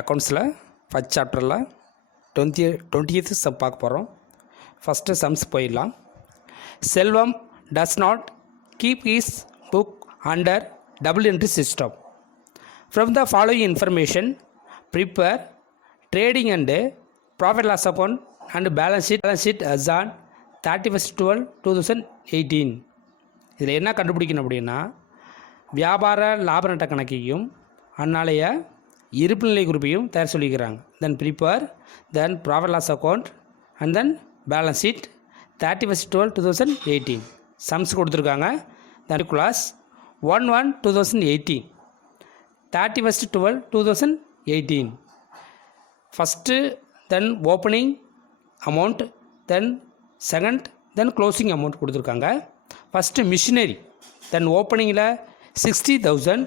அக்கௌண்ட்ஸில் first சாப்டரில் 20th some பார்க்க போகிறோம். ஃபஸ்ட்டு சம்ஸ் போயிடலாம். Selvam does not keep his book under double entry system. From the following information prepare trading and profit loss account and balance sheet as on 31/12/2018. இதில் என்ன கண்டுபிடிக்கணும் அப்படின்னா, வியாபார லாப நட்ட கணக்கையும் அந்நாளைய இருப்புநிலை குறிப்பையும் தயார் சொல்லிக்கிறாங்க. Then prepare, then profit loss account and then balance sheet 31/12/2018. Sums கொடுத்துருக்காங்க. Then class 1/1/2018, 31/12/2018. First, then opening amount, then second, then closing amount கொடுத்துருக்காங்க. ஃபஸ்ட்டு மிஷினரி, தென் ஓப்பனிங்கில் 60,000,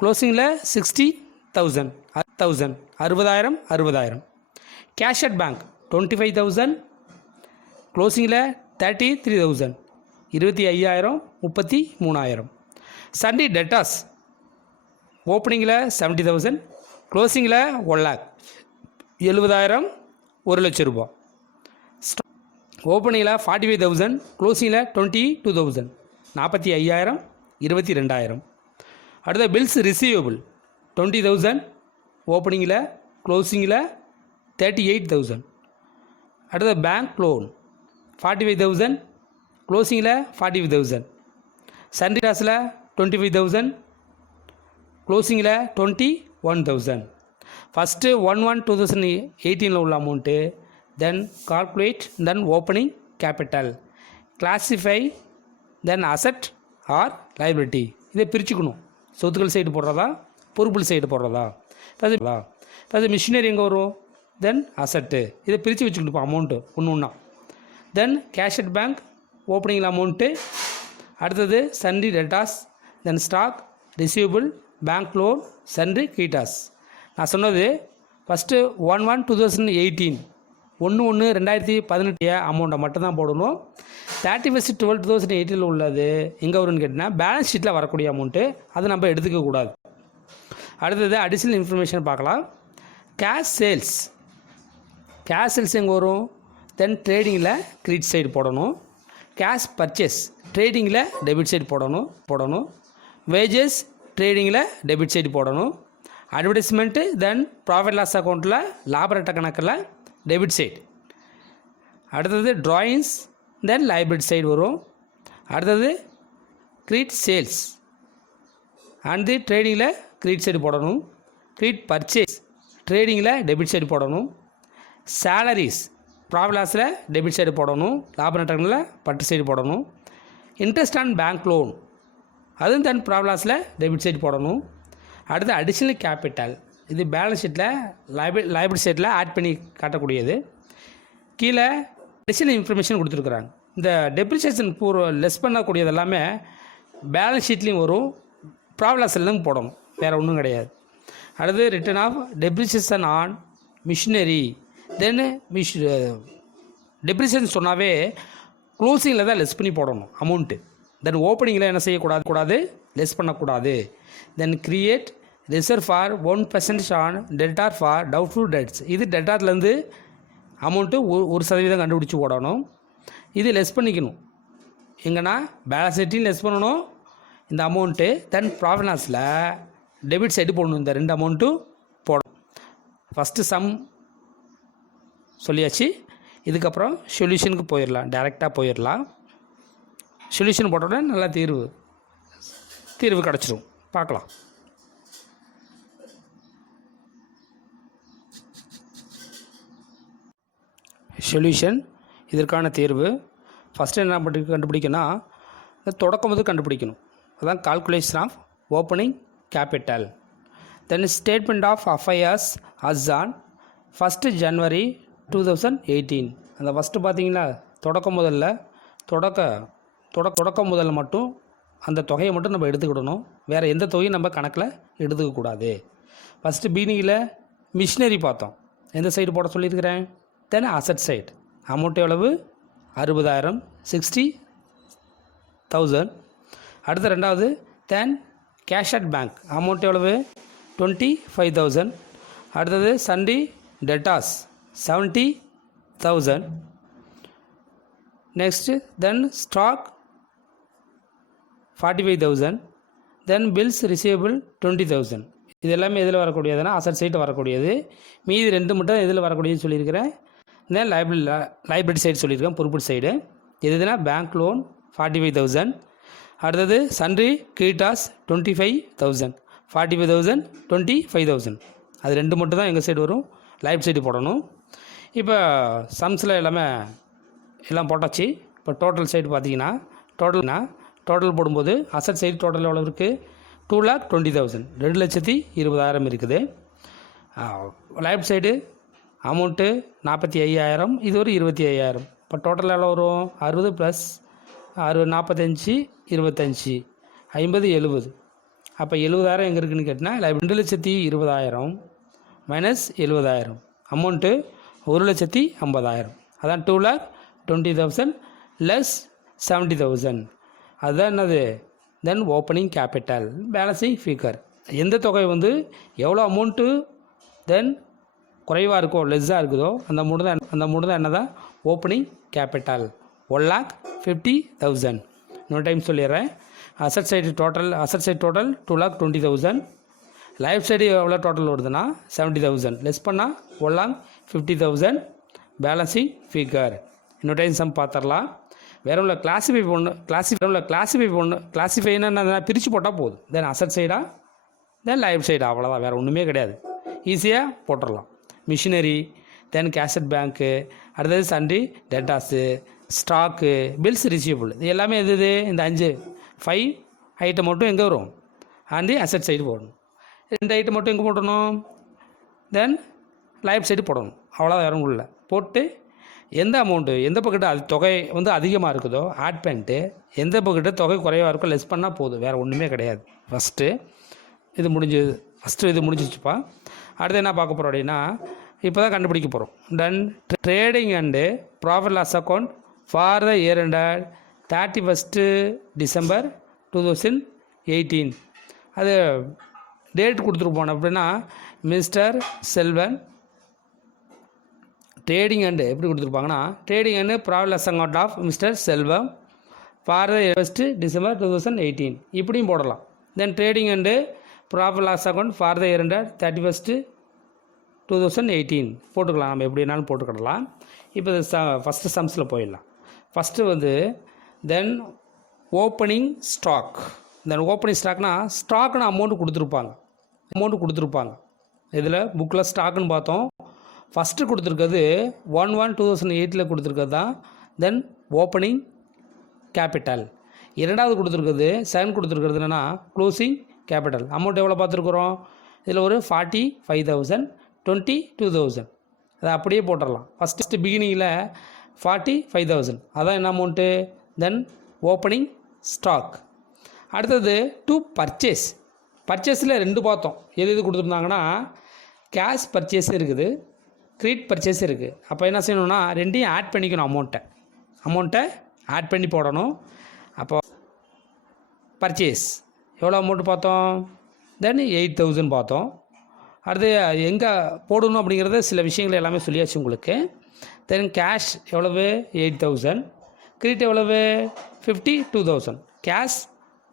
க்ளோசிங்கில் 60,000, 60,000. கேஷ் அட் பேங்க் 25,000, க்ளோசிங்கில் 33,000, 25,000, 33,000. சண்டே டெட்டாஸ் ஓப்பனிங்கில் 70,000, க்ளோசிங்கில் 1,00,000, 70,000, 1,00,000 ரூபா. ஓப்பனிங்கில் 45,000, க்ளோசிங்கில் 22,000, 45,000, 22,000. அடுத்த பில்ஸ் ரிசீவபிள் 20,000, ஓப்பனிங்கில் க்ளோசிங்கில் 38,000. அடுத்த பேங்க் லோன் 45,000, க்ளோசிங்கில் 45,000. சண்டே டாஸில் 25,000, க்ளோசிங்கில் 21,000. ஃபஸ்ட்டு 1/1/2018 உள்ள அமௌண்ட்டு, தென் கால்குலேட், தென் ஓப்பனிங் கேபிட்டல், கிளாஸிஃபை, தென் அசட் ஆர் லைபிலிட்டி. இதை பிரிச்சுக்கணும். சொத்துக்கள் சைடு போடுறதா, பொறுப்புகள் சைடு போடுறதா. அதாவது மிஷினரி எங்கே வரும், தென் அசட்டு. இதை பிரித்து வச்சுக்கணும் அமௌண்ட்டு ஒன்று ஒன்றா. தென் கேஷ் அட் பேங்க் ஓப்பனிங்கில் அமௌண்ட்டு, அடுத்தது sundry debtors, then stock receivable, bank loan, sundry creditors. நான் சொன்னது ஃபஸ்ட்டு 1/1/2018, 1/1/2018 அமௌண்ட்டை மட்டும்தான் போடணும். 31/12/2018 உள்ளது எங்கே வரும்னு கேட்டிங்கன்னா, பேலன்ஸ் ஷீட்டில் வரக்கூடிய அமௌண்ட்டு, அதை நம்ம எடுத்துக்கக்கூடாது. அடுத்தது அடிஷ்னல் இன்ஃபர்மேஷன் பார்க்கலாம். கேஷ் சேல்ஸ் எங்கே வரும், தென் ட்ரேடிங்கில் கிரெடிட் சைடு போடணும். கேஷ் பர்ச்சேஸ் ட்ரேடிங்கில் டெபிட் சைடு போடணும். வேஜஸ் ட்ரேடிங்கில் டெபிட் சைடு போடணும். அட்வர்டைஸ்மெண்ட்டு, தென் ப்ராஃபிட் லாஸ் அக்கௌண்ட்டில் லாப நட்ட கணக்கில் டெபிட் சைடு. அடுத்தது ட்ராயிங்ஸ், தென் லைபிலிட்டி சைடு வரும். அடுத்தது கிரெடிட் சேல்ஸ் அண்ட் ட்ரேடிங்கில் கிரெடிட் சைடு போடணும். கிரெடிட் பர்ச்சேஸ் ட்ரேடிங்கில் டெபிட் சைடு போடணும். சேலரிஸ் ப்ராஃபிட் லாஸில் டெபிட் சைடு போடணும், லாப நட்டங்களில் பட்டு சைடு போடணும். இன்ட்ரெஸ்ட் ஆன் பேங்க் லோன், அதுவும் தென் ப்ராஃபிட் லாஸில் டெபிட் சைடு போடணும். அடுத்து அடிஷ்னல் கேபிட்டல், இது பேலன்ஸ் ஷீட்டில் லைபிலிட்டி சைட்டில் ஆட் பண்ணி காட்டக்கூடியது. கீழே அடிஷ்னல் இன்ஃபர்மேஷன் கொடுத்துருக்குறாங்க. இந்த டெப்ரிசியேஷன் லெஸ் பண்ணக்கூடியது எல்லாமே பேலன்ஸ் ஷீட்லேயும் வரும், ப்ராஃபிட் லாஸ்லேயும் போடணும், வேறு ஒன்றும் கிடையாது. அடுத்து return of depreciation on machinery, then depreciation சொன்னாவே க்ளோசிங்கில் தான் லெஸ் பண்ணி போடணும் அமௌண்ட்டு. தென் ஓப்பனிங்கில் என்ன செய்யக்கூடாது, லெஸ் பண்ணக்கூடாது. தென் create reserve for 1% on debtor for doubtful debts, இது டெட்டார்லேருந்து அமௌண்ட்டு 1% கண்டுபிடிச்சி போடணும். இது லெஸ் பண்ணிக்கணும் எங்கன்னா பேலன்ஸ் ஷீட்டையும் லெஸ் பண்ணணும் இந்த அமௌண்ட்டு. தென் ப்ராஃபிட் லாஸில் டெபிட் சைடு போடணும், இந்த 2 அமௌண்ட்டும் போடணும். ஃபஸ்ட்டு சம் சொல்லியாச்சு. இதுக்கப்புறம் சொல்யூஷனுக்கு போயிடலாம், டைரெக்டாக போயிடலாம். சொல்யூஷன் போட்டோடனே நல்லா தீர்வு கிடச்சிடும். பார்க்கலாம். சொல்யூஷன், இதற்கான தீர்வு. ஃபஸ்ட்டு என்ன கண்டுபிடிக்கணும், தொடக்கம் வந்து கண்டுபிடிக்கணும். அதான் calculation of opening capital. Then statement of affairs as on 1 January 2018. அந்த ஃபஸ்ட்டு பார்த்தீங்களா, தொடக்க முதல்ல மட்டும் அந்த தொகையை மட்டும் நம்ம எடுத்துக்கிடணும், வேறு எந்த தொகையும் நம்ம கணக்கில் எடுத்துக்கக்கூடாது. ஃபஸ்ட்டு பீனிங்கில் மிஷினரி பார்த்தோம், எந்த சைடு போட சொல்லியிருக்கிறேன், தென் அசட் சைடு. அமௌண்ட் எவ்வளவு, 60,000, 60,000. அடுத்து ரெண்டாவது தென் கேஷ் அட் பேங்க், அமௌண்ட் எவ்வளவு, 25,000. அடுத்தது சண்டி டெட்டாஸ் 70,000. நெக்ஸ்ட்டு தென் ஸ்டாக் 45,000. தென் பில்ஸ் ரிசீவபிள் 20,000. இது எல்லாமே எதில் வரக்கூடியதுன்னா அசட் சைடு வரக்கூடியது. மீதி 2 மட்டும் எதில் வரக்கூடியது சொல்லியிருக்கிறேன். தென் லைபிலிட்டி சைடு சொல்லியிருக்கேன், பொறுப்பு சைடு. எதுனா பேங்க் லோன் 45,000. அடுத்தது சன்ரி கிரீட்டாஸ் 25,000. 45,000 25,000. அது 2 மட்டும் தான் எங்கள் சைடு வரும், லைஃப் சைடு போடணும். இப்போ சம்ஸில் எல்லாம் போட்டாச்சு. இப்போ டோட்டல் சைடு பார்த்தீங்கன்னா டோட்டல் போடும்போது அசட் சைடு டோட்டல் எவ்வளோ இருக்குது? 2,20,000, 2,20,000 இருக்குது. லைஃப் சைடு அமௌண்ட்டு 45,000, இது ஒரு 25,000. இப்போ டோட்டல் எவ்வளோ வரும்? 60 + 60 45 25 50 70. அப்போ 70,000 எங்கே இருக்குதுன்னு கேட்டால் 2,20,000 மைனஸ் 70,000 அமௌண்ட்டு 1,50,000. அதான் 2,20,000 லெஸ் 70,000. அதுதான் என்னது? Then opening capital balancing figure. எந்த தொகை எவ்வளோ அமௌண்ட்டு தென் குறைவாக இருக்கோ, லெஸ்ஸாக இருக்குதோ அந்த மூணு தான் என்னதான் ஓப்பனிங் கேபிட்டல். 1,50,000. இன்னொரு டைம் சொல்லிடுறேன். Asset side total 2,20,000. Life side எவ்வளோ டோட்டல் வருதுன்னா 70,000. லெஸ் பண்ணால் 1,50,000 பேலன்சிங் ஃபிகர். இன்னொரு டைம் சம் பார்த்துடலாம். வேற உள்ள கிளாஸிஃபைனா பிரித்து போட்டால் போதும். தென் அசட் சைடா தென் லைஃப் சைடா, அவ்வளோதான், வேறு ஒன்றுமே கிடையாது. ஈஸியாக போட்டுடலாம். மிஷினரி, தென் கேஷட் பேங்க்கு, அடுத்தது சண்டி டெட்டாஸு, ஸ்டாக்கு, பில்ஸ் ரிசீவபிள். இது எல்லாமே எது? இந்த 5 ஐட்டம் மட்டும் எங்கே வரும்? அண்ட் அசட் சைடு போடணும். 2 ஐட்டம் மட்டும் எங்கே போடணும்? தென் லைஃப் சைடு போடணும். அவ்வளோதான், வேறு ஒன்றும் இல்லை. போட்டு எந்த அமௌண்ட்டு எந்த பக்கெட்டு அது தொகை அதிகமாக இருக்குதோ ஆட் பண்ணிட்டு, எந்த பக்கெட்டு தொகை குறைவாக இருக்கோ லெஸ் பண்ணால் போதும், வேறு ஒன்றுமே கிடையாது. ஃபஸ்ட்டு இது முடிஞ்சிச்சுப்பா. அடுத்து என்ன பார்க்க போகிறோம் அப்படின்னா, இப்போ தான் கண்டுபிடிக்க போகிறோம். Then trading and profit loss account for the year ended 31st December 2018. அது டேட் கொடுத்துருப்போம் அப்படின்னா மிஸ்டர் செல்வன் ட்ரேடிங் அண்டு எப்படி கொடுத்துருப்பாங்கன்னா, trading and profit loss account of mister Selvam for the 1st December 2018 இப்படியும் போடலாம். Then trading and profit loss account for the year ended 31st 2018 போட்டுக்கலாம். நம்ம எப்படி வேணாலும் போட்டுக்கிடலாம். இப்போ ஃபஸ்ட்டு சம்ஸில் போயிடலாம். First then opening stock. Then opening ஸ்டாக்னு அமௌண்ட்டு கொடுத்துருப்பாங்க. இதில் புக்கில் ஸ்டாக்குன்னு பார்த்தோம். ஃபஸ்ட்டு கொடுத்துருக்கிறது 1/1/2008 கொடுத்துருக்கிறது தான் தென் ஓப்பனிங் கேபிட்டல். இரண்டாவது கொடுத்துருக்கிறது 7 கொடுத்துருக்கிறது என்னென்னா க்ளோசிங் கேபிட்டல். அமௌண்ட் எவ்வளோ பார்த்துருக்குறோம்? இதில் ஒரு 45,000 22,000 அதை அப்படியே போட்டுடலாம். ஃபஸ்ட்டு பிகினிங்கில் 45,000 அதான் என்ன அமௌண்ட்டு? Then opening stock. அடுத்தது டு பர்ச்சேஸில் 2 பார்த்தோம். எது கொடுத்துருந்தாங்கன்னா கேஷ் பர்ச்சேஸ் இருக்குது, கிரெடிட் பர்ச்சேஸ் இருக்குது. அப்போ என்ன செய்யணும்னா 2ஐயும் ஆட் பண்ணிக்கணும். அமௌண்ட்டை ஆட் பண்ணி போடணும். அப்போ பர்ச்சேஸ் எவ்வளோ அமௌண்ட்டு பார்த்தோம்? தென் 8,000 பார்த்தோம். அடுத்து எங்கே போடணும் அப்படிங்கிறத சில விஷயங்கள் எல்லாமே சொல்லியாச்சு உங்களுக்கு. தென் கேஷ் எவ்வளவு? 8,000. கிரெடிட் எவ்வளவு? 52,000. Cash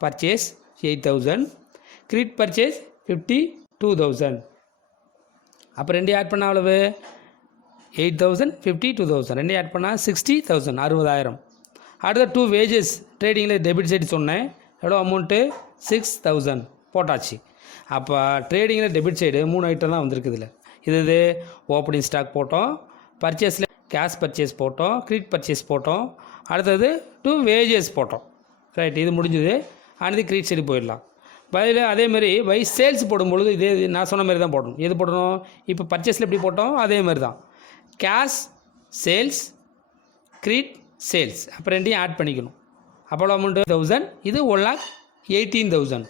purchase 8,000, credit purchase 52,000. அப்போ 2 ஆட் பண்ணால் எவ்வளவு? 8,000 52,000 2 ஆட் பண்ணால் 60,000 60,000. அடுத்த 2 வேஜஸ் ட்ரேடிங்கில் டெபிட் சைடு சொன்னேன். எவ்வளோ அமௌண்ட்டு? 6,000 போட்டாச்சு. அப்போ ட்ரேடிங்கில் டெபிட் சைடு 3 ஐட்டம் தான் வந்திருக்கு. இது ஓப்பனிங் ஸ்டாக் போட்டோம், பர்ச்சேஸில் கேஷ் பர்ச்சேஸ் போட்டோம், கிரெடிட் பர்ச்சேஸ் போட்டோம், அடுத்தது 2 வேஜஸ் போட்டோம். ரைட், இது முடிஞ்சது. அடுத்து கிரெடிட் சைடு போயிடலாம். பதில் அதேமாதிரி சேல்ஸ் போடும்பொழுது இதே நான் சொன்ன மாதிரி தான் போடணும். எது போடணும்? இப்போ பர்ச்சேஸில் எப்படி போட்டோம் அதே மாதிரி தான். கேஷ் சேல்ஸ், கிரெடிட் சேல்ஸ், அப்புறம் 2ஐயும் ஆட் பண்ணிக்கணும். அப்போ அமௌண்ட்டு 1000. இது 1,18,000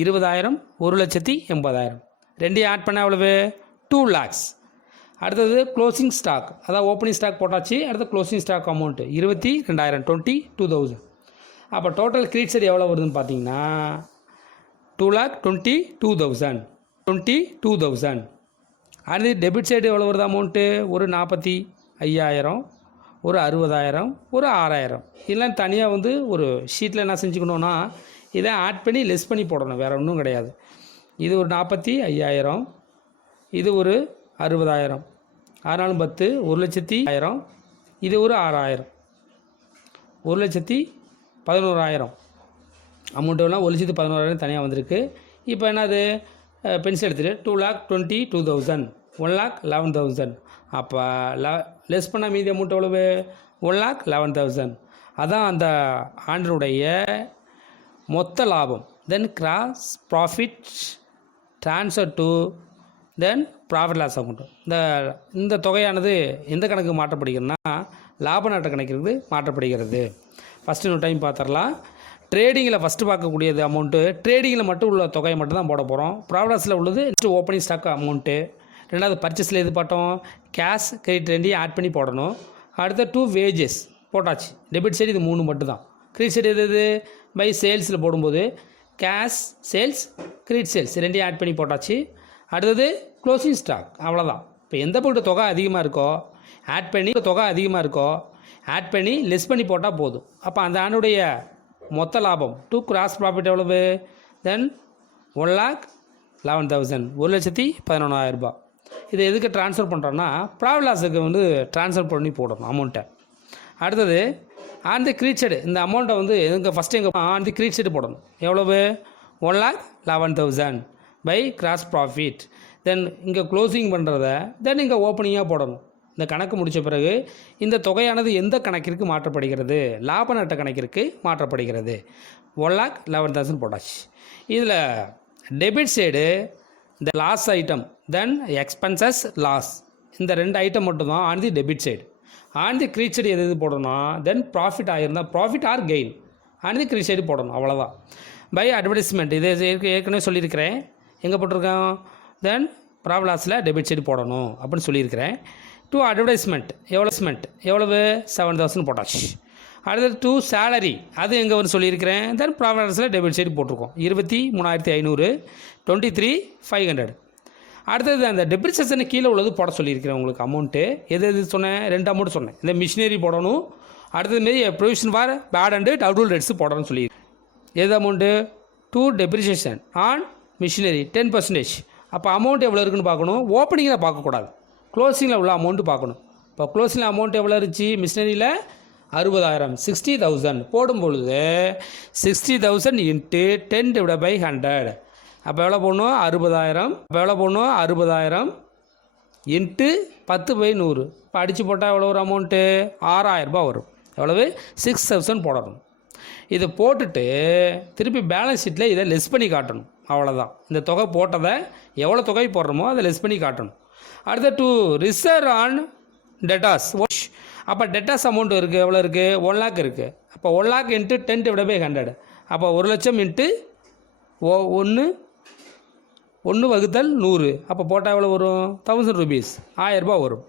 20,000 1,80,000. 2ஐயும் ஆட் பண்ணால் எவ்வளவு? 2 lakhs. அடுத்தது க்ளோசிங் ஸ்டாக், அதான் ஓப்பனிங் ஸ்டாக் போட்டாச்சு. அடுத்து க்ளோசிங் ஸ்டாக் அமௌண்ட்டு 22,000 22,000. அப்போ டோட்டல் கிரெடிட் சைடு எவ்வளோ வருதுன்னு பார்த்தீங்கன்னா 2,22,000. அடுத்து டெபிட் சைடு எவ்வளோ வருது அமௌண்ட்டு? ஒரு 45,000, ஒரு 60,000, ஒரு 6,000. இதெல்லாம் தனியாக வந்து ஒரு ஷீட்டில் என்ன செஞ்சுக்கணுன்னா இதை ஆட் பண்ணி லெஸ் பண்ணி போடணும், வேறு ஒன்றும் கிடையாது. இது ஒரு 45,000, இது ஒரு 60,000, 6 10, 1,10,000, இது ஒரு 6,000, 1,11,000 அமௌண்ட்டு எல்லாம் 1,11,000 தனியாக வந்திருக்கு. இப்போ என்னது பென்சில் எடுத்துகிட்டு 2,22,000, 1,11,000. அப்போ லெஸ் பண்ண மீதி அமௌண்ட் எவ்வளவு? 1,11,000. அதான் அந்த ஆண்டினுடைய மொத்த லாபம். Then gross profit transfer to then profit loss account. இந்த தொகையானது எந்த கணக்கு மாற்றப்படுகிறதுனா லாப நட்ட கணக்கிற்கு மாற்றப்படுகிறது. ஃபஸ்ட்டு இன்னொரு டைம் பார்த்துடலாம். ட்ரேடிங்கில் ஃபஸ்ட்டு பார்க்கக்கூடியது அமௌண்ட்டு, ட்ரேடிங்கில் மட்டும் உள்ள தொகையை மட்டும் தான் போட போகிறோம். ப்ராஃபிட் லாஸில் உள்ளது நெக்ஸ்ட்டு ஓப்பனிங் ஸ்டாக் அமௌண்ட்டு. ரெண்டாவது பர்ச்சேஸில் எது பார்த்தோம்? கேஷ் கிரெடிட் ரெண்டையும் ஆட் பண்ணி போடணும். அடுத்த 2 வேஜஸ் போட்டாச்சு. டெபிட் சைடு இது 3 மட்டும் தான். கிரெடிட் சைடு எது? பை சேல்ஸில் போடும்போது கேஷ் சேல்ஸ், கிரெடிட் சேல்ஸ் ரெண்டையும் ஆட் பண்ணி போட்டாச்சு. அடுத்தது க்ளோசிங் ஸ்டாக். அவ்வளோதான். இப்போ எந்த பொருள் தொகை அதிகமாக இருக்கோ ஆட் பண்ணி, தொகை அதிகமாக இருக்கோ ஆட் பண்ணி லெஸ் பண்ணி போட்டால் போதும். அப்போ அந்த ஆண்டுடைய மொத்த லாபம் டூ கிராஸ் ப்ராஃபிட் எவ்வளவு? தென் 1,11,000, 1,11,000. இது எதுக்கு ட்ரான்ஸ்ஃபர் பண்ணுறோன்னா ப்ராஃபிட் லாஸுக்கு வந்து ட்ரான்ஸ்ஃபர் பண்ணி போடணும் அமௌண்ட்டை. அடுத்தது ஆன் தி கிரெடிட் சைடு இந்த அமௌண்ட்டை வந்து எங்கே ஃபஸ்ட்டு எங்கே ஆன் தி கிரெடிட் சைடு போடணும். எவ்வளவு? 1,11,000 பை கிராஸ் ப்ராஃபிட். தென் இங்கே க்ளோசிங் பண்ணுறத தென் இங்கே ஓப்பனிங்காக போடணும். இந்த கணக்கு முடித்த பிறகு இந்த தொகையானது எந்த கணக்கிற்கு மாற்றப்படுகிறது? லாப நட்ட கணக்கிற்கு மாற்றப்படுகிறது. 1,11,000 போட்டாச்சு. இதில் டெபிட் சைடு இந்த loss item then expenses loss, இந்த 2 ஐட்டம் மட்டும்தான் on the debit side. On the credit side எது போடணும்? தென் ப்ராஃபிட் ஆகிருந்தால் profit or gain on the credit side போடணும். அவ்வளோதான். பை அட்வர்டைஸ்மெண்ட் இது ஏற்கனவே சொல்லியிருக்கிறேன். எங்கே போட்டிருக்கோம்? தென் ப்ராஃபிட் லாஸில் டெபிட் சைடு போடணும் அப்படின்னு சொல்லியிருக்கிறேன். 2 அட்வர்டைஸ்மெண்ட் எவ்வளவு? 7,000 போட்டாச்சு. அடுத்தது 2 சேலரி அது எங்கே வந்து சொல்லியிருக்கிறேன். தென் ப்ராஃபிட் லாஸில் டெபிட் சைடு போட்டிருக்கோம். 23,500, 23,500. அடுத்தது அந்த டெப்ரிசியேஷன் கீழே உள்ளது போட சொல்லியிருக்கிறேன் உங்களுக்கு அமௌண்ட்டு. எது சொன்னேன்? 2 அமௌண்ட் சொன்னேன். இந்த மிஷினரி போடணும். அடுத்தது மாரி provision for bad and doubtful debts போடணும்னு சொல்லியிருக்கேன். எது அமௌண்ட்டு? 2 depreciation on machinery 10%. அப்போ அமௌண்ட் எவ்வளோ இருக்குன்னு பார்க்கணும். ஓப்பனிங்கில் பார்க்கக்கூடாது, க்ளோசிங்கில் உள்ள அமௌண்ட்டு பார்க்கணும். இப்போ க்ளோசிங்கில் அமௌண்ட் எவ்வளோ இருந்துச்சு? மிஷினரியில் 60,000, 60,000 போடும்பொழுது 60,000 இன்ட்டு 10/100. அப்போ எவ்வளோ போடணும்? 60,000. அப்போ எவ்வளோ போடணும்? 60,000 இன்ட்டு 10/100. இப்போ அடித்து போட்டால் எவ்வளோ ஒரு அமௌண்ட்டு? 6,000 வரும். எவ்வளவு? 6,000 போடணும். இதை போட்டுட்டு திருப்பி பேலன்ஸ் ஷீட்டில் இதை லெஸ் பண்ணி காட்டணும். அவ்வளோதான். இந்த தொகை போட்டதை எவ்வளோ தொகை போடுறோமோ அதை லெஸ் பண்ணி காட்டணும். அடுத்த 2 ரிசர்வ் ஆன் டெட்டாஸ். அப்போ டெட்டாஸ் அமௌண்ட் இருக்குது. எவ்வளோ இருக்குது? 1 lakh இருக்குது. அப்போ 1 lakh இன்ட்டு 10/100. அப்போ 1,00,000 இன்ட்டு 1/100. அப்போ போட்டால் எவ்வளோ வரும்? 1,000 rupees, 1,000 வரும்.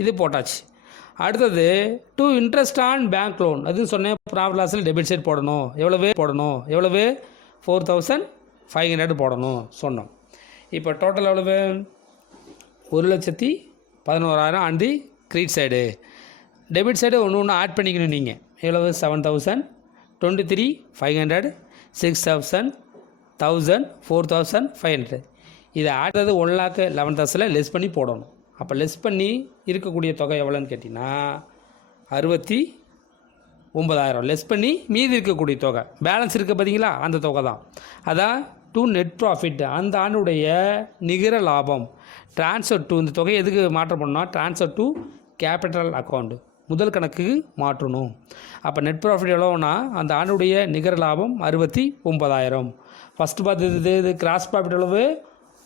இது போட்டாச்சு. அடுத்தது 2 இன்ட்ரெஸ்ட் ஆன் பேங்க் லோன். அது சொன்னேன் ப்ராஃபிட் லாஸில் டெபிட் சைட் போடணும். எவ்வளவு? 4,500 போடணும் சொன்னோம். இப்போ டோட்டல் எவ்வளவு? 1,11,000 on the credit side. Debit side ஒன்று ஆட் பண்ணிக்கணும் நீங்கள். எவ்வளவு? 7,000, 23,500, 6,000, 1,000, 4,500. இதை ஆடுறது 1,11,000 லெஸ் பண்ணி போடணும். அப்போ லெஸ் பண்ணி இருக்கக்கூடிய தொகை எவ்வளோன்னு கேட்டிங்கன்னா 69,000 லெஸ் பண்ணி மீதி இருக்கக்கூடிய தொகை பேலன்ஸ் இருக்குது பார்த்தீங்களா, அந்த தொகை தான். அதான் 2 நெட் ப்ராஃபிட், அந்த ஆண்டுடைய நிகர லாபம். ட்ரான்ஸ்ஃபர் டு, இந்த தொகையை எதுக்கு மாற்ற பண்ணால் ட்ரான்ஸ்ஃபர் டு கேபிட்டல் அக்கௌண்ட், முதல் கணக்கு மாற்றணும். அப்போ நெட் ப்ராஃபிட் எவ்வளோன்னா அந்த ஆண்டுடைய நிகர லாபம் 69,000. ஃபஸ்ட்டு பார்த்தது இது கிராஸ் ப்ராஃபிட் எவ்வளவு?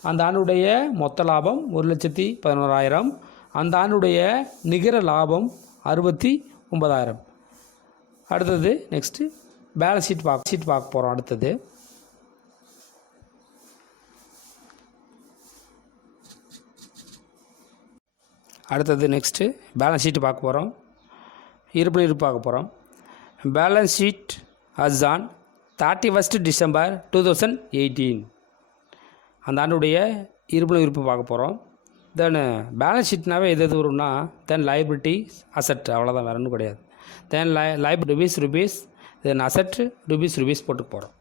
அந்த ஆண்டுடைய மொத்த லாபம் 1,11,000. அந்த ஆண்டுடைய நிகர லாபம் 69,000. அடுத்தது நெக்ஸ்ட்டு பேலன்ஸ் ஷீட் பார்க்க போகிறோம். அடுத்தது நெக்ஸ்ட்டு பேலன்ஸ் ஷீட் பார்க்க போகிறோம். இருப்பு பார்க்க போகிறோம். Balance sheet as on 31st December 2018. அந்த ஆண்டுடைய இருப்பு பார்க்க போகிறோம். தென் பேலன்ஸ் ஷீட்னாவே எது எது வரும்னா தென் லைபிலிட்டி அசட், அவ்வளோதான், வேறு ஒன்றும் கிடையாது. தென் ருபீஸ் தென் அசட் ருபீஸ் போட்டு போகிறோம்.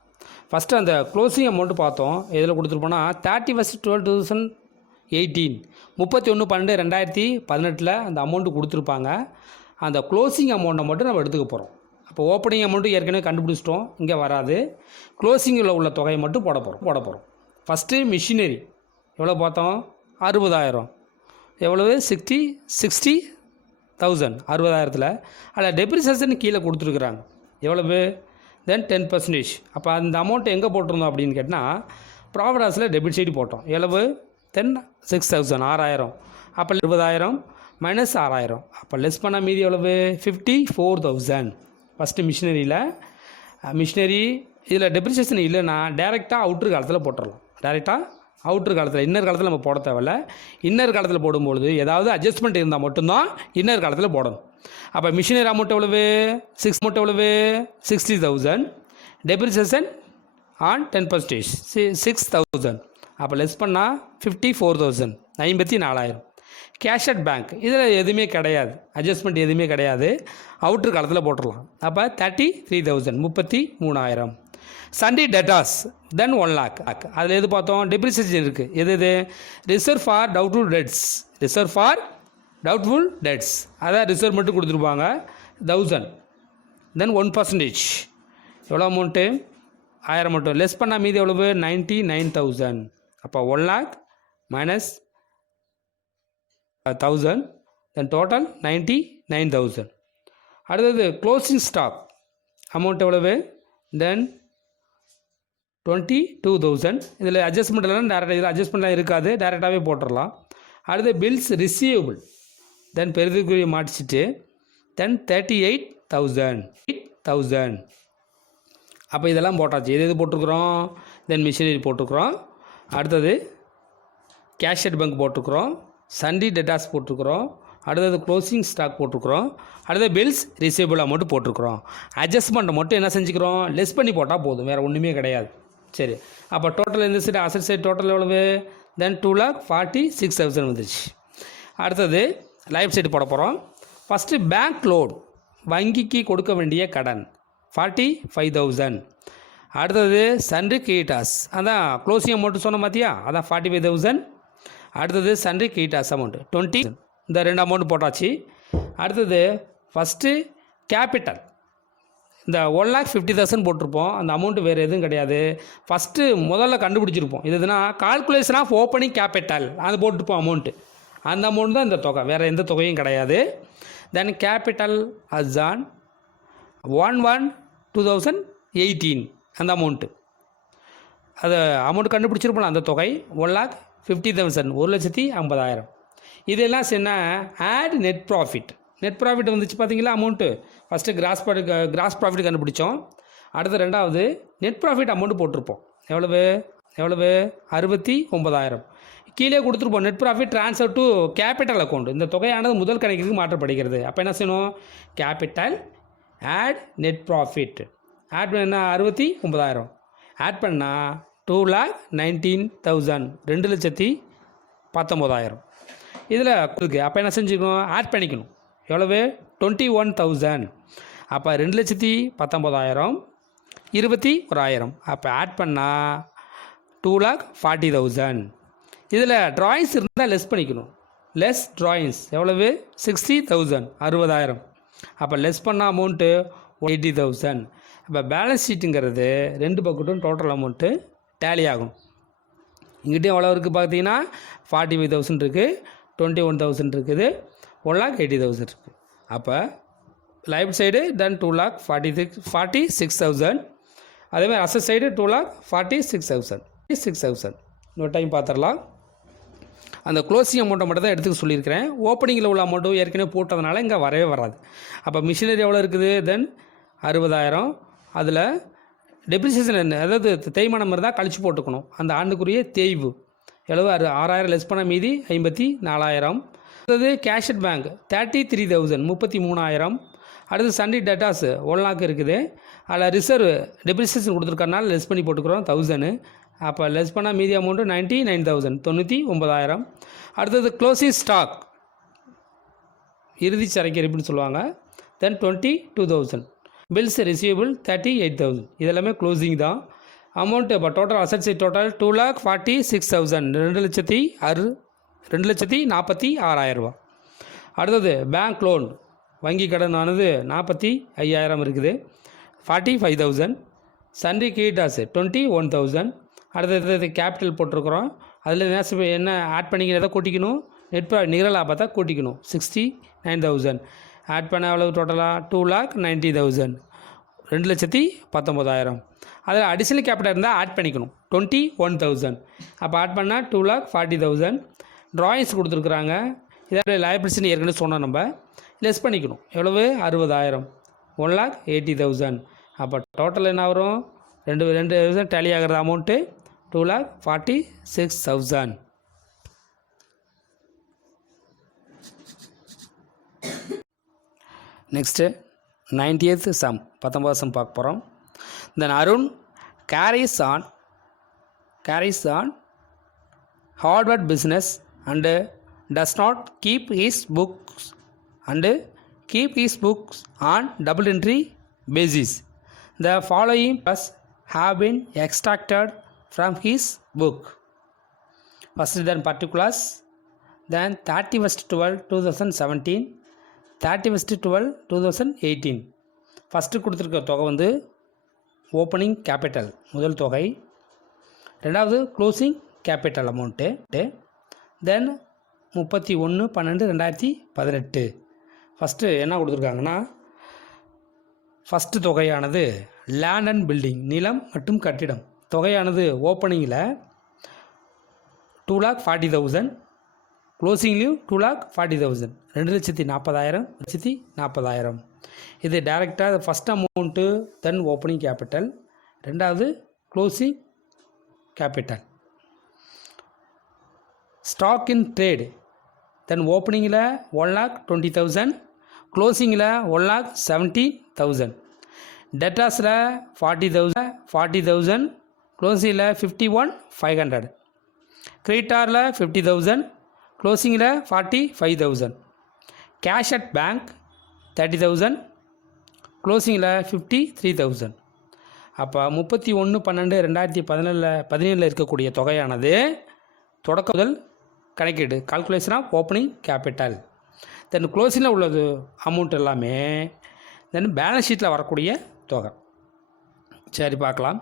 ஃபஸ்ட்டு அந்த க்ளோசிங் அமௌண்ட்டு பார்த்தோம். எதில் கொடுத்துருப்போன்னா 31/12/2018 31/12/2018 அந்த அமௌண்ட்டு கொடுத்துருப்பாங்க. அந்த க்ளோசிங் அமௌண்ட்டை மட்டும் நம்ம எடுத்துக்க போகிறோம். அப்போ ஓப்பனிங் அமௌண்ட்டு ஏற்கனவே கண்டுபிடிச்சிட்டோம், இங்கே வராது. க்ளோசிங்கில் உள்ள தொகையை மட்டும் போட போகிறோம். ஃபஸ்ட்டு மிஷினரி எவ்வளோ பார்த்தோம்? 60,000. எவ்வளவு? 60,000. 60,000த்தில் அதில் டெப்ரிசியேஷன் கீழே கொடுத்துருக்குறாங்க. எவ்வளவு? தென் 10%. அப்போ அந்த அமௌண்ட்டு எங்கே போட்டிருந்தோம் அப்படின்னு கேட்டால் ப்ராஃபிட் லாஸில் டெபிட் சைடு போட்டோம். எவ்வளவு? தென் 6,000 6,000. அப்போ 20,000 மைனஸ் 6,000. அப்போ லெஸ் பண்ணால் மீதி எவ்வளவு? 54,000. ஃபஸ்ட்டு மிஷினரி இதில் டெப்ரிசியேஷன் இல்லைன்னா டேரெக்டாக அவுட்ரு காலத்தில் போட்டுடலாம். அவுட்ரு காலத்தில், இன்னர் காலத்தில் நம்ம போட தேவையில்ல. இன்னர் காலத்தில் போடும்பொழுது ஏதாவது அட்ஜஸ்ட்மெண்ட் இருந்தால் மட்டும்தான் இன்னர் காலத்தில் போடணும். அப்போ மிஷினரி அமௌண்ட் எவ்வளவு? 60,000. Depreciation on 10%, 6,000. அப்போ லெஸ் பண்ணால் 54,000, 54,000. கேஷ் அட் பேங்க் இதில் எதுவுமே கிடையாது, அட்ஜஸ்ட்மெண்ட் எதுவுமே கிடையாது, அவுட்ரு காலத்தில் போட்டுடலாம். அப்போ 33,000, 33,000. சண்டே டெட்டாஸ் தென் 1 lakh. அதில் எது பார்த்தோம்? டெப்ரிசியேஷன் இருக்குது. எது? Reserve for doubtful debts. அதான் ரிசர்வ் மட்டும் கொடுத்துருப்பாங்க 1000. தென் 1%. எவ்வளோ அமௌண்ட்டு? 1000 மட்டும். லெஸ் பண்ணால் மீதி எவ்வளவு? 99,000. அப்போ 1 lakh மைனஸ் 1000, தென் டோட்டல் 99,000. அடுத்தது க்ளோசிங் ஸ்டாக் அமௌண்ட் எவ்வளவு? தென் 22,000. இதில் அட்ஜஸ்ட்மெண்ட் இல்லைன்னா டேரெக்டாக இதில் அட்ஜஸ்ட்மெண்ட்லாம் இருக்காது, டேரெக்டாகவே போட்டுடலாம். அடுத்து பில்ஸ் ரிசீவபிள் தென் பெருதுக்குரிய மாட்டிச்சிட்டு தென் 38,000. அப்போ இதெல்லாம் போட்டாச்சு. எது போட்டிருக்குறோம்? தென் மிஷினரி போட்டிருக்குறோம். அடுத்தது கேஷ் அட் பேங்க் போட்டிருக்குறோம். சண்டே டெட்டாஸ் போட்டிருக்குறோம். அடுத்தது க்ளோசிங் ஸ்டாக் போட்டிருக்குறோம். அடுத்தது பில்ஸ் ரிசீவபிள் அமௌண்ட்டு போட்டிருக்குறோம். அட்ஜஸ்ட்மெண்ட்டை மட்டும் என்ன செஞ்சுக்கிறோம்? லெஸ் பண்ணி போட்டால் போதும், வேறு ஒன்றுமே கிடையாது. சரி, அப்போ டோட்டல் இந்த சைடு அசட் சைடு டோட்டல் எவ்வளவு? தென் 2,46,000 வந்துச்சு. அடுத்தது லைஃப் சைடு போட போகிறோம். ஃபஸ்ட்டு பேங்க் லோன், வங்கிக்கு கொடுக்க வேண்டிய கடன் 45,000. அடுத்தது சண்டே கிரெடிட்டார்ஸ், அதான் க்ளோசிங் அமௌண்ட்டு சொன்ன பார்த்தியா, அதான் 45,000. அடுத்தது சண்டே கிரெடிட்டார்ஸ் அமௌண்ட்டு 20. இந்த 2 அமௌண்ட் போட்டாச்சு. அடுத்தது ஃபஸ்ட்டு கேபிட்டல், இந்த 1,50,000 போட்டிருப்போம். அந்த அமௌண்ட்டு வேறு எதுவும் கிடையாது. ஃபஸ்ட்டு முதல்ல கண்டுபிடிச்சிருப்போம். இதுனா கால்குலேஷன் ஆஃப் ஓப்பனிங் கேபிட்டல் அது போட்டிருப்போம் அமௌண்ட்டு. அந்த அமௌண்ட் தான் இந்த தொகை, வேறு எந்த தொகையும் கிடையாது. தென் கேபிட்டல் அசான் 1/1/2018 அந்த அமௌண்ட்டு, அது அமௌண்ட் கண்டுபிடிச்சிருப்போம். அந்த தொகை 1,50,000, 1,50,000. இதெல்லாம் என்ன? ஆட் நெட் ப்ராஃபிட் வந்துச்சு பார்த்தீங்களா அமௌண்ட்டு. ஃபஸ்ட்டு கிராஸ் ப்ராஃபிட் கண்டுபிடிச்சோம். அடுத்து ரெண்டாவது நெட் ப்ராஃபிட் அமௌண்ட்டு போட்டிருப்போம். எவ்வளவு? 69,000. கீழே கொடுத்துருப்போம் net profit transfer to capital account. இந்த தொகையானது முதல் கணக்கிற்கு மாற்றப்படுகிறது. அப்போ என்ன செய்யணும்? Capital add net profit add பண்ண 69,000 ஆட் பண்ணால் 2,19,000, 2,19,000 இதில் இருக்குது. அப்போ என்ன செஞ்சுக்கணும்? ஆட் பண்ணிக்கணும். எவ்வளவு? 21,000. அப்போ 2,19,000, 21,000. அப்போ ஆட் பண்ணால் 2,40,000. இதில் ட்ராயிங்ஸ் இருந்தால் லெஸ் பண்ணிக்கணும். லெஸ் ட்ராயிங்ஸ் எவ்வளவு? 60,000, 60,000. அப்போ லெஸ் பண்ண அமௌண்ட்டு 80,000. அப்போ பேலன்ஸ் ஷீட்டுங்கிறது 2 பக்கட்டும் டோட்டல் அமௌண்ட்டு டேலி ஆகும். இங்கிட்டையும் எவ்வளோ இருக்குது பார்த்தீங்கன்னா 45,000 இருக்குது, 21,000 இருக்குது, 1,80,000 இருக்குது. அப்போ லைஃப் சைடு தென் 2,46,000. அதேமாதிரி அசட் சைடு 2,46,000. இன்னொரு டைம் பார்த்துடலாம். அந்த க்ளோசிங் அமௌண்ட்டை மட்டும் தான் எடுத்துக்க சொல்லியிருக்கிறேன். ஓப்பனிங்கில் உள்ள அமௌண்ட்டும் ஏற்கனவே போட்டதுனால இங்கே வரவே வராது. அப்போ மிஷினரி எவ்வளோ இருக்குது? தென் 60,000. அதில் டெப்ரிசியேஷன் என்ன, அதாவது தேய்மானம் இருந்தால் கழிச்சு போட்டுக்கணும். அந்த ஆண்டுக்குரிய தேய்வு எவ்வளவு? 6,000 லெஸ் பண்ண மீதி 54,000. அடுத்தது கேஷ் அட் பேங்க் 33,000, 33,000. அடுத்து சண்டே டேட்டாஸ் 1 lakh இருக்குது. அதில் ரிசர்வ் டெப்ரிசியேஷன் கொடுத்துருக்கறனால லெஸ் பண்ணி போட்டுக்கிறோம் 1,000. அப்போ லெஸ் பண்ணால் மீதி அமௌண்ட்டு 99,000, 99,000. அடுத்தது க்ளோசிங் ஸ்டாக், இறுதி சரக்கு இருப்புன்னு சொல்லுவாங்க. தென் 22,000. Bills receivable 38,000. இதெல்லாமே க்ளோசிங் தான். அமௌண்ட்டு இப்போ டோட்டல் அசட்ஸ் டோட்டல் 2,46,000, 2,46,000 ரூபா. அடுத்தது பேங்க் லோன், வங்கி கடனானது 45,000 இருக்குது, 45,000. Sundry creditors 21,000. அடுத்தது கேபிட்டல் போட்டிருக்கிறோம். அதில் என்ன ஆட் பண்ணிக்கிறத கூட்டிக்கணும், நிகர லாபத்தை கூட்டிக்கணும். 69,000 ஆட் பண்ண எவ்வளவு டோட்டலாக 2,90,000, 2,19,000. அதில் அடிஷ்னல் கேபிட்டல் இருந்தால் ஆட் பண்ணிக்கணும் 21,000. அப்போ ஆட் பண்ணால் 2,40,000. ட்ராயிங்ஸ் கொடுத்துருக்குறாங்க. இதை லைபிலிட்டின்னு ஏற்கனவே சொன்னோம், நம்ம லெஸ் பண்ணிக்கணும். எவ்வளவு 60,000, 1,80,000. அப்போ டோட்டல் என்ன வரும், 2,000 டேலி ஆகிற அமௌண்ட்டு 2,46,000. நெக்ஸ்ட்டு 90th சம், 19வது சம் பார்க்க போகிறோம். Then Arun carries on hardware business and does not keep his books on double entry basis. The following plus have been extracted from his book. First then particulars, then 31/12/2017, 31/12/2018. First கொடுத்துருக்க தொகை வந்து opening capital முதல் தொகை, ரெண்டாவது closing capital amount, தென் 31/12/2018. First என்ன கொடுத்துருக்காங்கன்னா, first தொகையானது land and building, நிலம் மற்றும் கட்டிடம் தொகையானது ஓப்பனிங்கில் 2,40,000, க்ளோசிங்லேயும் 2,40,000, 2,40,000, 2,40,000. இது டைரெக்டாக first amount, then opening capital, ரெண்டாவது closing capital. Stock in trade, then ஓப்பனிங்கில் 1,20,000, க்ளோசிங்கில் 1,70,000. டெட்டாஸில் 40,000, க்ளோசிங்கில் 51,500. கிரெடிட்டாரில் 50,000, க்ளோசிங்கில் 45,000. கேஷ் அட் பேங்க் 30,000, க்ளோசிங்கில் 53,000. அப்போ 31/12/2017 இருக்கக்கூடிய தொகையானது தொடக்க முதல் கணக்கீடு calculation of opening capital. Then க்ளோசிங்கில் உள்ளது அமௌண்ட் எல்லாமே தென் பேலன்ஸ் ஷீட்டில் வரக்கூடிய தொகை. சரி பார்க்கலாம்.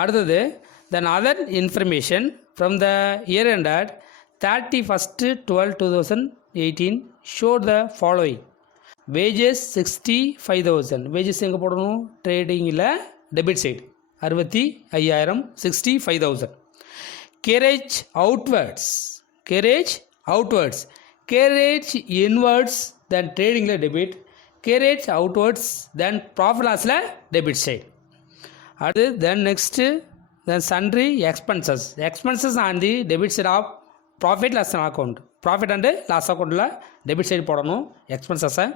அடுத்தது then other information from the year ended 31/12/2018 showed the following. wages 65,000. wages எங்கே போடணும், ட்ரேடிங்கில் debit side 65,000, 65,000. carriage outwards, carriage inwards then ட்ரேடிங்கில் debit, carriage outwards then profit லாஸில் டெபிட் சைடு. அது then next then sundry expenses on the debit side of profit loss account, profit and loss அக்கௌண்ட்டில் debit side போடணும் எக்ஸ்பென்சஸை.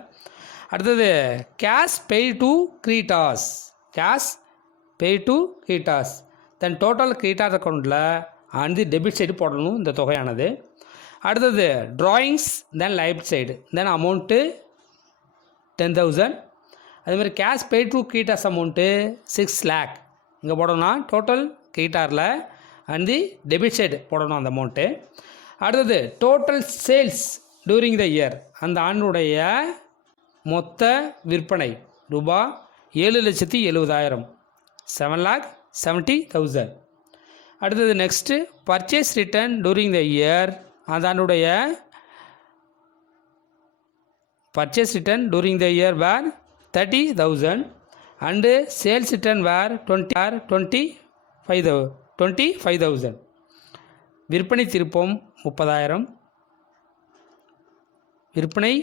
அடுத்தது cash pay to creditors, then total creditor அக்கௌண்ட்டில் on the debit side போடணும் இந்த தொகையானது. அடுத்தது drawings then liability side, then amount 10,000. அதேமாதிரி cash pay to creditors amount 6 lakh இங்கே போடணும்னா டோட்டல் கிரெடிட்டாரில் அண்ட் தி டெபிட் சைடு போடணும் அந்த அமௌண்ட்டு. அடுத்தது total sales during the year, அந்த ஆண்டுடைய மொத்த விற்பனை ரூபாய் 7,70,000, 7,70,000. அடுத்தது next purchase return during the year, அந்த ஆண்டுடைய purchase return during the year were 30,000 and sales return were 25,000. விற்பனை திருப்பம் 30,000, விற்பனை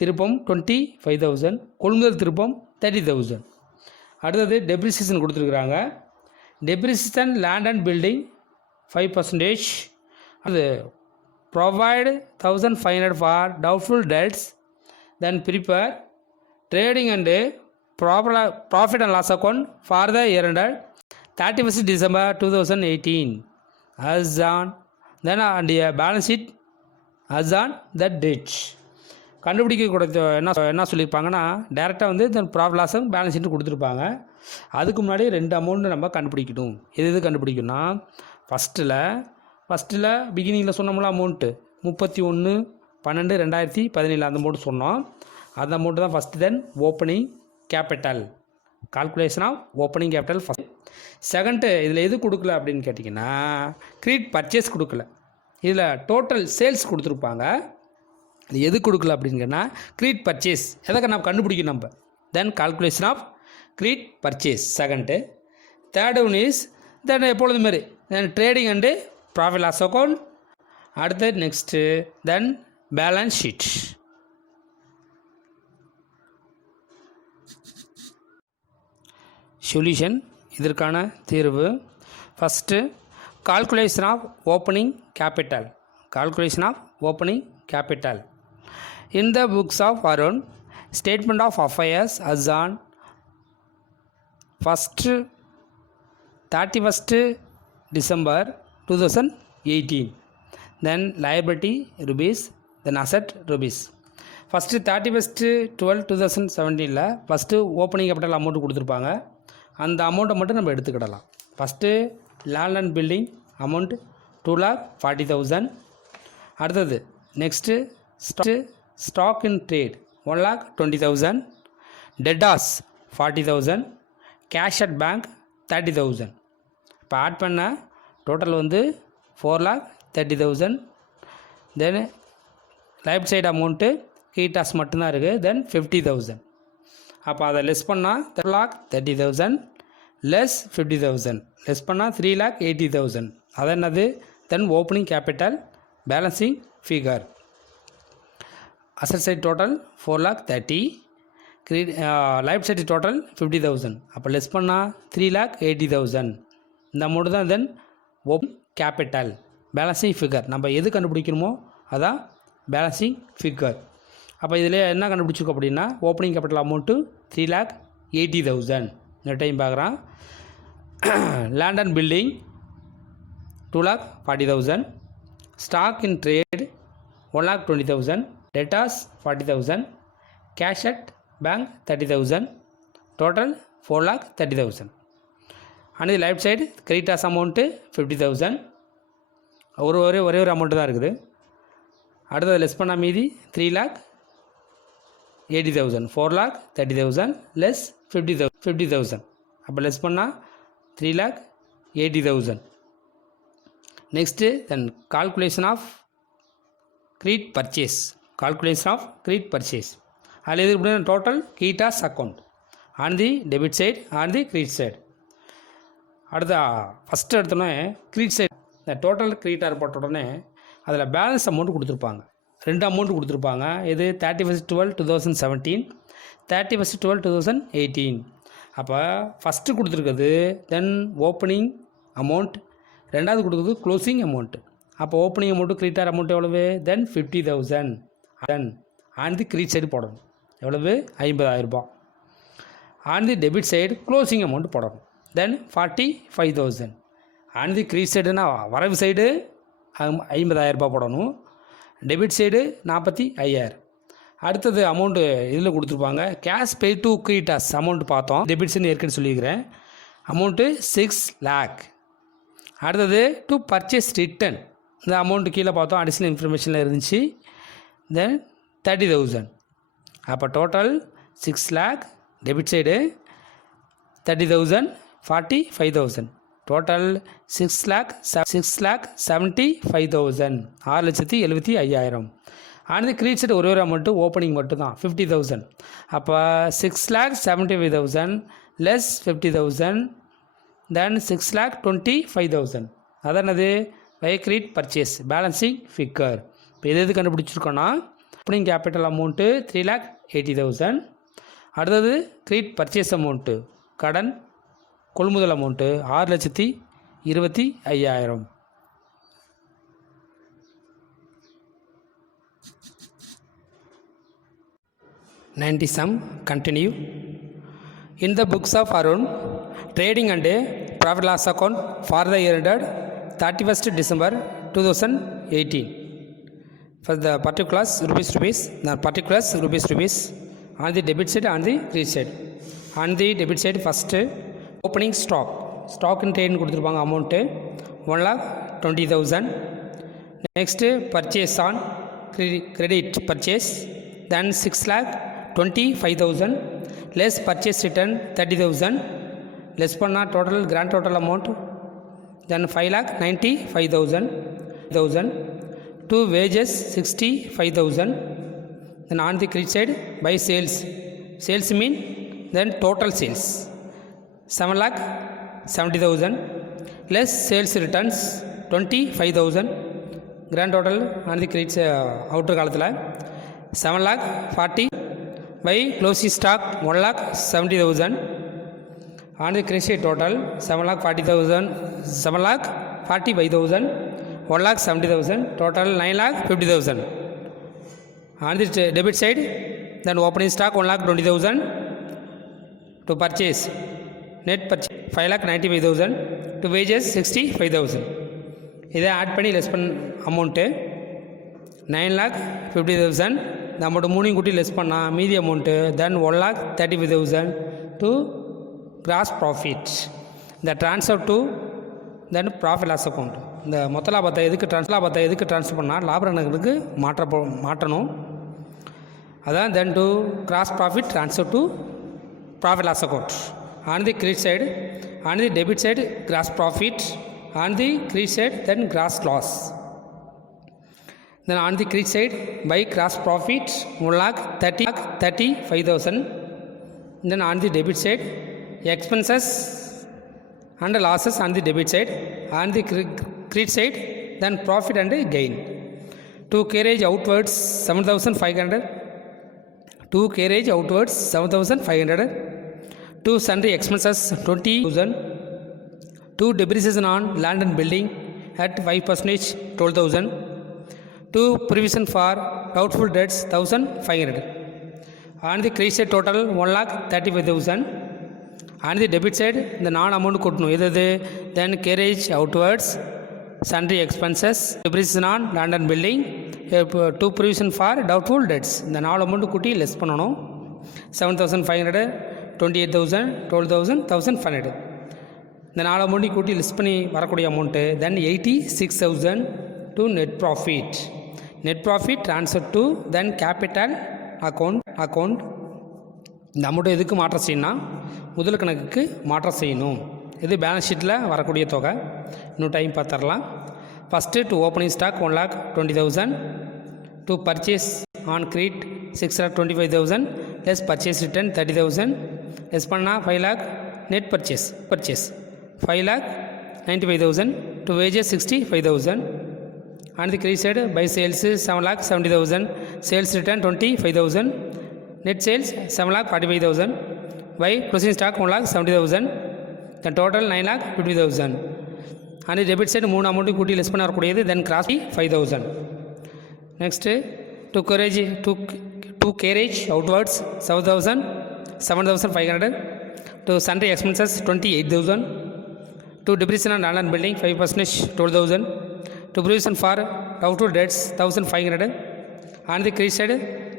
திருப்பம் 25,000, கொள்முதல் திருப்பம் 30,000. அடுத்தது டெப்ரிசியேஷன் கொடுத்துருக்குறாங்க. Depreciation land and building 5%. அது provide 1,500 for doubtful debts, then prepare trading and profit and loss account for the year ended 31st December 2018 as on then on the balance sheet as on that date. கண்டுபிடிக்கக்கூடாது என்ன சொல்லியிருப்பாங்கன்னா டேரெக்டாக வந்து இந்த profit loss balance sheet கொடுத்துருப்பாங்க. அதுக்கு முன்னாடி 2 amount நம்ம கண்டுபிடிக்கணும். எது கண்டுபிடிக்கணும்னா ஃபஸ்ட்டில் பிகினிங்கில் சொன்னோம்ல அமௌண்ட்டு 31/12/2017 அந்த அமௌண்ட்டு சொன்னோம். அந்த அமௌண்ட்டு தான் first. Then opening capital, calculation of opening capital first. Second இதில் எது கொடுக்கல அப்படின்னு கேட்டிங்கன்னா கிரெடிட் பர்ச்சேஸ் கொடுக்கல. இதில் டோட்டல் சேல்ஸ் கொடுத்துருப்பாங்க. இது எது கொடுக்கல அப்படின்னா கிரெடிட் பர்ச்சேஸ் எதை நம்ம கண்டுபிடிக்கணும் நம்ம. Then calculation of credit purchase second. Third one is then எப்பொழுது மாரி then trading and profit loss account. அடுத்து next then balance sheet. Solution இதற்கான தீர்வு. First calculation of opening capital. Calculation of opening capital. In the books of Arun, statement of affairs as on 31st December 2018. Then liability rupees, then asset rupees. First 31/12/2017 first opening capital amount கொடுத்துருப்பாங்க. அந்த அமௌண்ட்டை மட்டும் நம்ம எடுத்துக்கிடலாம். First land and building amount 2,40,000. அடுத்தது next stock in trade 1,20,000. Debtors 40,000. Cash at bank 30,000. இப்போ add பண்ண total வந்து 4,30,000. தென் ரைட் சைடு அமௌண்ட்டு கீட்டாஸ் மட்டும்தான் இருக்குது. தென் 50,000. அப்போ அதை லெஸ் பண்ணால் 3,30,000 லெஸ் 50,000 லெஸ் பண்ணால் 3,80,000. அது என்னது? Then opening capital balancing figure. Asset side total 4,30,000. லைஃப் சைட் டோட்டல் 50,000. அப்போ லெஸ் பண்ணால் 3,80,000. இந்த அமௌண்ட்டு தான் then open capital balancing figure. நம்ம எது கண்டுபிடிக்கணுமோ அதான் பேலன்சிங் ஃபிகர். அப்போ இதில் என்ன கண்டுபிடிச்சிருக்கோம் அப்படின்னா ஓப்பனிங் கேபிட்டல் அமௌண்ட்டு 3,80,000. இந்த டைம் பார்க்குறான். Land and building 2,40,000. Stock in trade 1,20,000. Debtors 40,000. Cash at bank 30,000. Total 4,30,000. And life side creditors amount 50,000. ஒரே ஒரு அமௌண்ட்டு தான் இருக்குது. அடுத்தது லெஸ் பண்ணால் மீதி 3,80,000. 4,30,000 லெஸ் 50,000. அப்போ லெஸ் பண்ணால் 3,80,000. Next then calculation of credit purchase. Calculation of credit purchase அதில் எது எப்படின்னா டோட்டல் கீட்டாஸ் account on the debit side on the credit side. அடுத்த ஃபஸ்ட்டு எடுத்தோடனே கிரெடிட் சைடு இந்த டோட்டல் கிரெடிட்டார் போட்ட உடனே அதில் பேலன்ஸ் அமௌண்ட் கொடுத்துருப்பாங்க. 2 அமௌண்ட் கொடுத்துருப்பாங்க. இது 31/12/2017, 31/12/2018. அப்போ ஃபஸ்ட்டு கொடுத்துருக்குது தென் ஓப்பனிங் அமௌண்ட், ரெண்டாவது கொடுக்குறது க்ளோசிங் அமௌண்ட்டு. அப்போ ஓப்பனிங் அமௌண்ட்டு கிரெடிட்டார் அமௌண்ட் எவ்வளவு? தென் 50,000. தென் ஆன் தி கிரெடிட் சைடு போடணும். எவ்வளவு? 50,000. On the debit side closing amount போடணும். தென் 45,000. ஆன் தி கிரெடிட் சைடுனா வரவு சைடு 50,000 போடணும். Debit side 45,000. அடுத்தது அமௌண்ட்டு இதில் கொடுத்துருப்பாங்க. Cash pay to creditors amount பார்த்தோம். டெபிட் சைடு ஏற்கனவே சொல்லியிருக்கிறேன். Amount 6 lakh. அடுத்தது டு பர்ச்சேஸ் ரிட்டன் இந்த அமௌண்ட்டு கீழே பார்த்தோம். அடிஷ்னல் இன்ஃபர்மேஷனில் இருந்துச்சு. தென் 30,000. அப்போ total 6 lakh. Debit side 30,000 45,000. Total 6,75,000 6,75,000. ஆனால் கிரெடிட் சைடு ஒரு அமௌண்ட்டு ஓப்பனிங் மட்டும்தான் 50,000. அப்போ 6,75,000 லெஸ் 50,000 தென் 6,25,000. அதானது by credit purchase balancing figure. இப்போ எது கண்டுபிடிச்சிருக்கோன்னா ஓப்பனிங் கேபிட்டல் அமௌண்ட்டு 3,80,000. அடுத்தது கிரெடிட் பர்ச்சேஸ் அமௌண்ட்டு கடன் கொள்முதல் amount 6,25,000. Sum continue. In the books of Arun, trading and profit loss account for the year ended 31st December 2018. for the particulars rupees, the particulars rupees on the debit side and the credit side. On the debit side, first opening stock in trade கொடுத்திருப்பாங்க amount 1,20,000. next purchase on credit purchase, then 6,25,000 less purchase return 30,000 less பண்ணா total grand total amount, then 5,95,000. To wages 65,000. then on the credit side by sales mean then total sales 7,70,000 less sales returns 25,000. grand total on the credit outer காலத்தில் 7,40,000 by closing stock 1,70,000. on the credit side total 7,40,000 7,45,000 1,70,000 total 9,50,000. on the debit side then opening stock 1,20,000 to purchase net purchase 5,95,000 to wages 65,000. இதை add பண்ணி less பண்ண amount 9,50,000. இந்த amount மூணையும் கூட்டி less பண்ணால் மீதி amount then 1,35,000 to gross profit. இந்த transfer to then profit loss account. இந்த மொத்த லாபத்தை எதுக்கு ட்ரான்ஸ்ஃபர் பண்ணால் லாப கணக்குக்கு மாற்றணும். அதான் then to gross profit transfer to profit loss account. On the credit side on the debit side gross profit, on the credit side then gross loss. Then on the credit side by gross profit 1,35,000. Then on the debit side expenses and losses on the debit side, on the credit side then profit and gain. To carriage outwards 7,500, to carriage outwards 7,500, to sundry expenses 20,000, to depreciation on land and building at 5% 12,000, to provision for doubtful debts 1,500. on the credit side total 1,35,000. on the debit side இந்த 4 amount கூட்டணும். எது then carriage outwards, sundry expenses, depreciation on land and building, to provision for doubtful debts. இந்த 4 amount கூட்டி less பண்ணணும். 7,500, 28,000, 12,000, 1,500. இந்த 4 அமௌண்ட்டையும் கூட்டி less பண்ணி வரக்கூடிய amount then 86,000 to net profit. net profit transfer to then capital account. இந்த அமௌண்ட்டை எதுக்கு மாற்றம் செய்யணும்னா முதல் கணக்குக்கு மாற்றம் செய்யணும். இது பேலன்ஸ் ஷீட்டில் வரக்கூடிய தொகை. இன்னும் டைம் பார்த்துடலாம். First to opening stock 1,20,000, to purchase on credit 6,25,000 less purchase return 30,000 less பண்ணால் 5 lakh net purchase 5,95,000 to wages 65,000. On the credit side by sales 7,70,000 sales return 25,000 net sales 7,45,000 by closing stock 1,70,000, the total 9,50,000. and the debit side 3 அமௌண்ட்டையும் கூட்டி less பண்ண வரக்கூடியது தென் cross 5,000. next to carriage outwards 7,500, to sundry expenses 28,000, to depreciation on land and building 5% 12,000, to provision for doubtful debts 1,500. on the credit side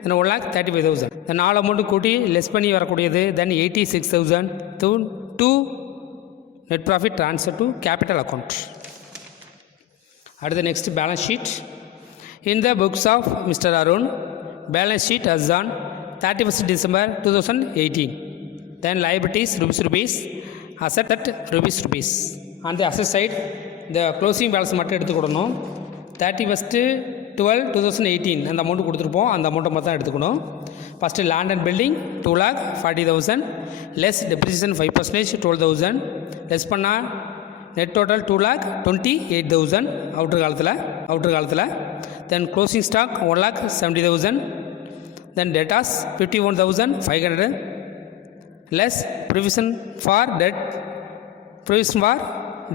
then 1,35,000. இந்த 4 amount கூட்டி less பண்ணி வரக்கூடியது then 86,000 to net profit transfer to capital account. அடுத்த next balance sheet. In the books of mister Arun balance sheet as on 31st December 2018. Then liabilities rupees, asset at rupees. on the asset side the closing balance மட்டும் எடுத்துக்கிடணும். 31st 12/2018 அந்த amount கொடுத்துருப்போம். அந்த அமௌண்ட்டை மட்டும் எடுத்துக்கணும். First land and building 2,40,000 less depreciation 5% 12,000 less பண்ணால் net total 2,28,000 அவுட்ரு காலத்தில். Then closing stock 1,70,000. Then debtors 51,500 less provision for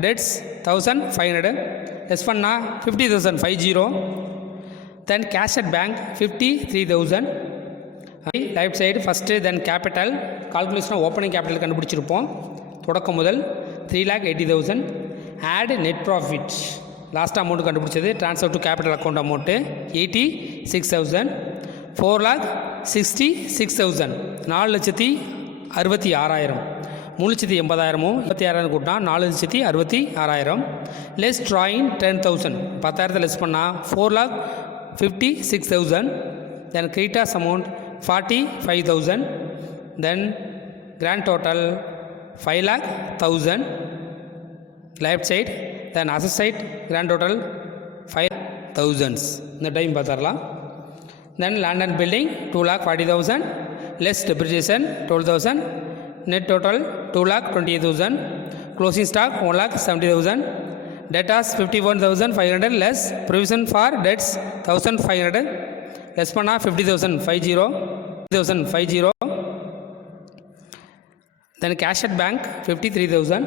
debts 1,500 less பண்ணால் 50,050. Then cash at bank 53,000. Right side first then capital கால்குலேஷனாக ஓப்பனிங் கேபிட்டல் கண்டுபிடிச்சிருப்போம். தொடக்கம் முதல் 3,80,000. Add net profit last amount கண்டுபிடிச்சது transfer to capital account amount 80 6,000. 4,66,000 4,66,000. 3,80,000 26,000 கூட்டினா 4,66,000. Less drawing 10,000 10,000 less பண்ணால் 4,56,000. Then creditors amount 45,000. Then grand total 5,00,000. Left side then asset side grand total 5,000. இந்த time பார்த்துடலாம். Then land and building 2,40,000. Less depreciation 12,000. net total 2,28,000. closing stock 1,70,000. debtors 51,500 less provision for debts 1,500 less பண்ணா 50,000 50,000. then cash at bank 53,000.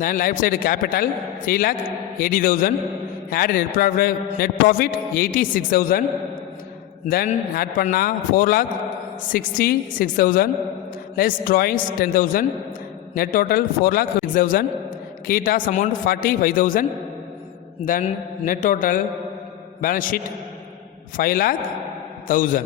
then life side capital 3,80,000. add net profit 86,000. then add பண்ணா 4,66,000. less drawings 10,000. net total 4,06,000. key task amount 45,000. then net total balance sheet 5,00,000.